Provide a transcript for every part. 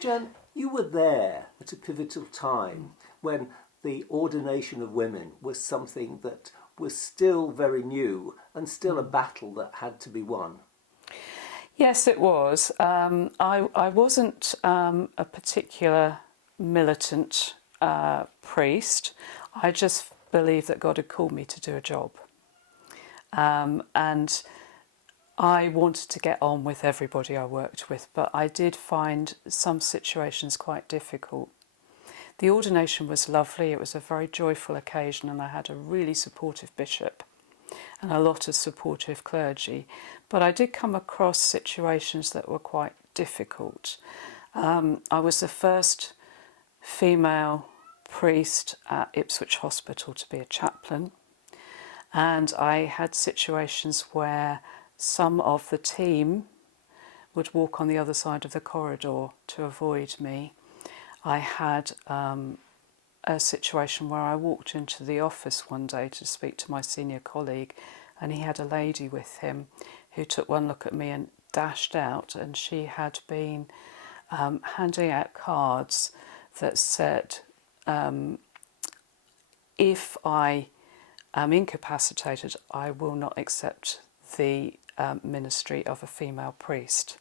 Jan, you were there at a pivotal time when the ordination of women was something that was still very new and still a battle that had to be won. Yes, it was. I wasn't a particular militant priest. I just believed that God had called me to do a job. And I wanted to get on with everybody I worked with, but I did find some situations quite difficult. The ordination was lovely, it was a very joyful occasion, and I had a really supportive bishop and a lot of supportive clergy. But I did come across situations that were quite difficult. I was the first female priest at Ipswich Hospital to be a chaplain, and I had situations where some of the team would walk on the other side of the corridor to avoid me. I had a situation where I walked into the office one day to speak to my senior colleague, and he had a lady with him who took one look at me and dashed out, and she had been handing out cards that said, if I am incapacitated, I will not accept the ministry of a female priest.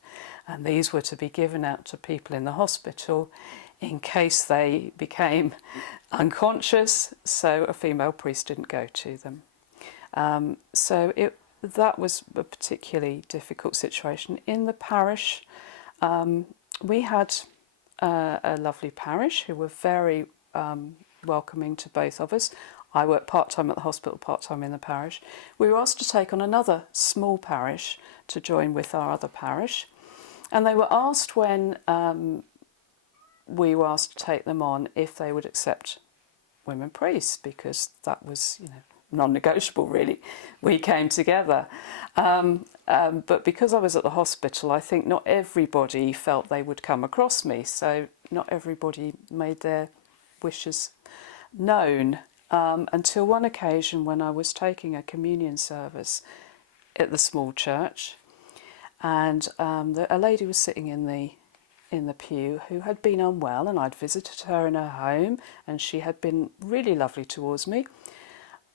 And these were to be given out to people in the hospital in case they became unconscious, so a female priest didn't go to them. That was a particularly difficult situation. In the parish, we had a lovely parish who were very welcoming to both of us. I worked part-time at the hospital, part-time in the parish. We were asked to take on another small parish to join with our other parish. And they were asked when we were asked to take them on if they would accept women priests, because that was, non-negotiable really. We came together. But because I was at the hospital, I think not everybody felt they would come across me. So not everybody made their wishes known. Until one occasion when I was taking a communion service at the small church, and a lady was sitting in the pew who had been unwell, and I'd visited her in her home, and she had been really lovely towards me.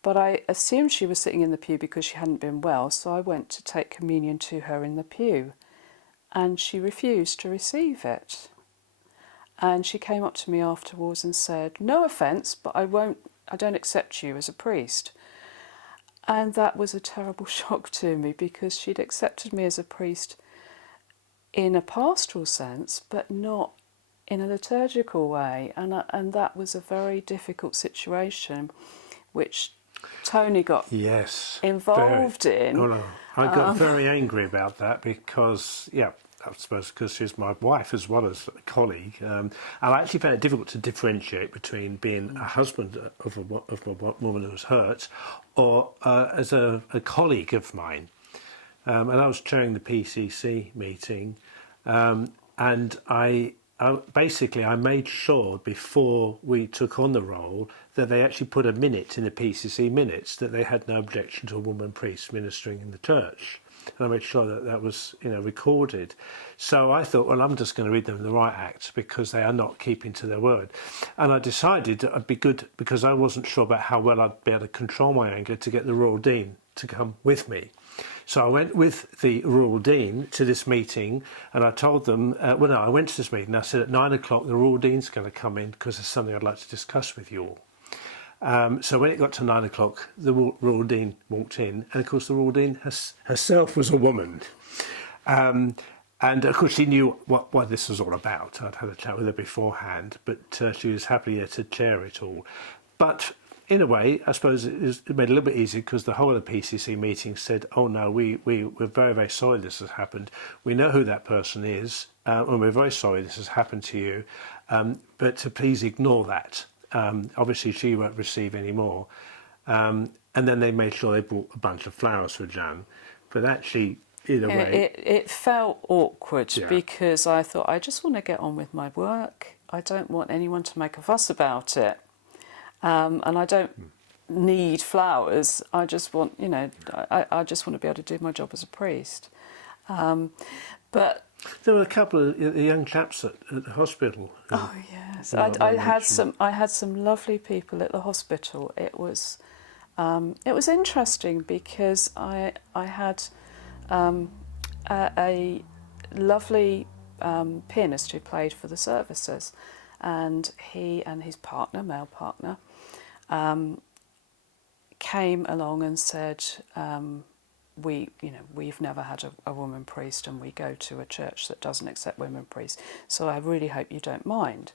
But I assumed she was sitting in the pew because she hadn't been well, so I went to take communion to her in the pew, and she refused to receive it. And she came up to me afterwards and said, "No offence, but I don't accept you as a priest." And that was a terrible shock to me, because she'd accepted me as a priest in a pastoral sense, but not in a liturgical way. And that was a very difficult situation, which Tony got involved in. Oh, no. I got very angry about that because, I suppose because she's my wife as well as a colleague. And I actually found it difficult to differentiate between being a husband of a woman who was hurt or as a colleague of mine. And I was chairing the PCC meeting, and I made sure before we took on the role that they actually put a minute in the PCC minutes that they had no objection to a woman priest ministering in the church. And I made sure that that was, recorded. So I thought, well, I'm just going to read them the right act because they are not keeping to their word. And I decided it'd be good, because I wasn't sure about how well I'd be able to control my anger, to get the Royal Dean to come with me. So I went with the Royal Dean to this meeting, and I told them, I went to this meeting, I said at 9 o'clock the Royal Dean's going to come in because there's something I'd like to discuss with you all. So when it got to 9 o'clock, the Royal Dean walked in, and of course the Royal Dean herself was a woman. And of course she knew what this was all about. I'd had a chat with her beforehand, but she was happy to chair it all. But in a way, I suppose it made it a little bit easier, because the whole of the PCC meeting said, "Oh no, we're very, very sorry this has happened. We know who that person is, and we're very sorry this has happened to you, but to please ignore that. Obviously she won't receive any more." And then they made sure they brought a bunch of flowers for Jan. But actually, in a way, it felt awkward, because I thought, I just want to get on with my work. I don't want anyone to make a fuss about it. And I don't need flowers. I just want, I just want to be able to do my job as a priest. But There were a couple of young chaps at the hospital. Oh yes, Well, I had mentioned. some. I had some lovely people at the hospital. It was interesting because I had a lovely pianist who played for the services, and he and his partner, male partner, came along and said, we've never had a woman priest, and we go to a church that doesn't accept women priests, so I really hope you don't mind.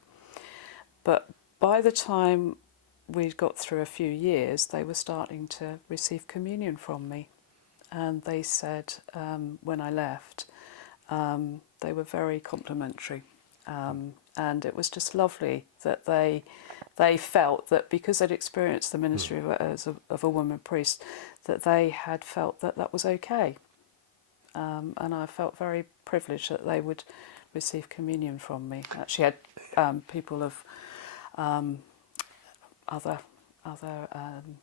But by the time we'd got through a few years, they were starting to receive communion from me, and they said when I left, they were very complimentary, and it was just lovely that they felt that because they'd experienced the ministry of a woman priest, that they had felt that that was okay. And I felt very privileged that they would receive communion from me. I actually had people of other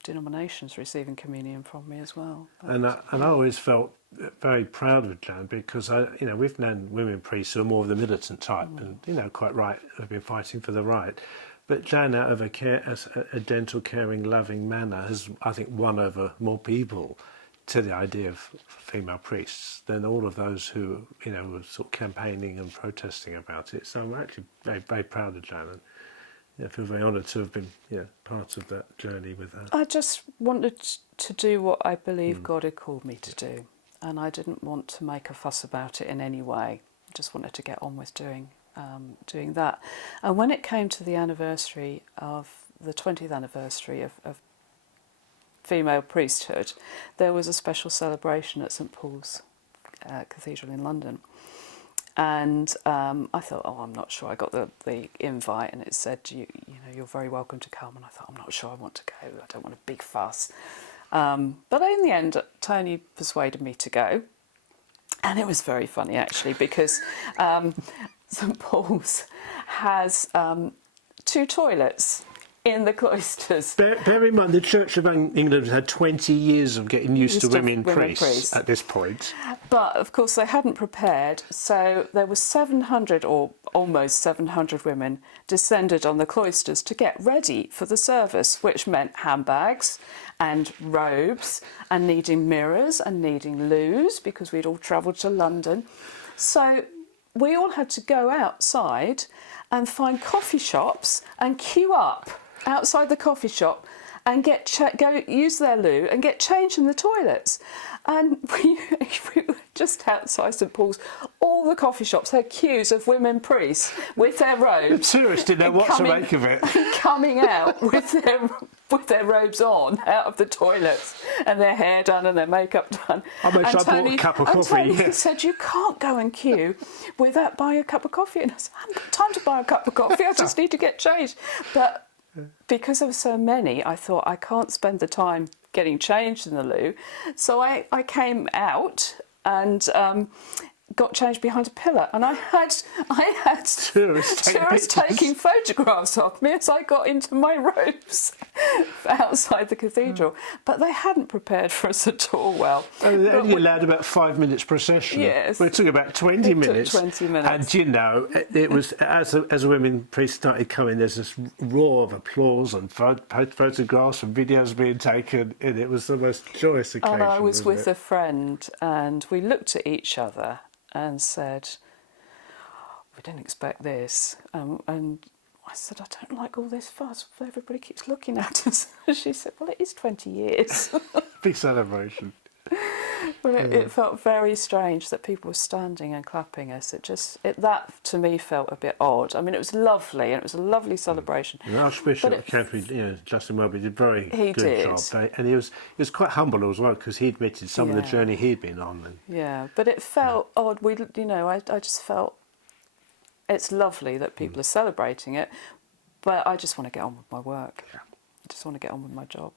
denominations receiving communion from me as well. And I always felt very proud of Jan, because we've known women priests who are more of the militant type, and quite right, have been fighting for the right. But Jan, out of a gentle, caring, loving manner, has, I think, won over more people to the idea of female priests than all of those who were sort of campaigning and protesting about it. So I'm actually very, very proud of Jan, and I feel very honoured to have been part of that journey with her. I just wanted to do what I believe God had called me to do, and I didn't want to make a fuss about it in any way. I just wanted to get on with doing that. And when it came to the anniversary of the 20th anniversary of female priesthood, there was a special celebration at St Paul's Cathedral in London. And I thought, I'm not sure. I got the invite, and it said, you're very welcome to come. And I thought, I'm not sure I want to go. I don't want a big fuss. But in the end, Tony persuaded me to go. And it was very funny, actually, because St Paul's has 2 toilets in the cloisters. Bear in mind, the Church of England has had 20 years of getting used to women priests at this point. But, of course, they hadn't prepared, so there were 700 or almost 700 women descended on the cloisters to get ready for the service, which meant handbags and robes and needing mirrors and needing loos, because we'd all travelled to London. So we all had to go outside and find coffee shops and queue up outside the coffee shop and go use their loo and get changed in the toilets. And we were just outside St Paul's. All the coffee shops had queues of women priests with their robes. The tourists didn't know what to make of it. Coming out with their robes on out of the toilets, and their hair done and their makeup done. I bought a cup of coffee. And Tony said, you can't go and queue without buying a cup of coffee. And I said, I haven't got time to buy a cup of coffee. I just need to get changed. But because there were so many, I thought, I can't spend the time getting changed in the loo. So I came out and got changed behind a pillar, and I had tourists taking photographs of me as I got into my robes outside the cathedral. But they hadn't prepared for us at all well. And they only allowed about 5 minutes per session. Yes. Well, it took about 20 minutes. Took 20 minutes. And it was, as a women priest started coming, there's this roar of applause and photographs and videos being taken, and it was the most joyous occasion. And I was with it? a friend, and we looked at each other and said, we didn't expect this. And I said, I don't like all this fuss. Everybody keeps looking at us. She said, well, it is 20 years. Big celebration. Well, it felt very strange that people were standing and clapping us. That to me felt a bit odd. I mean, it was lovely, and it was a lovely celebration. The Archbishop of Canterbury, Justin Welby, did a very good job. And he was quite humble as well, because he admitted some of the journey he'd been on. Yeah, but it felt odd. I just felt it's lovely that people are celebrating it, but I just want to get on with my work. Yeah. I just want to get on with my job.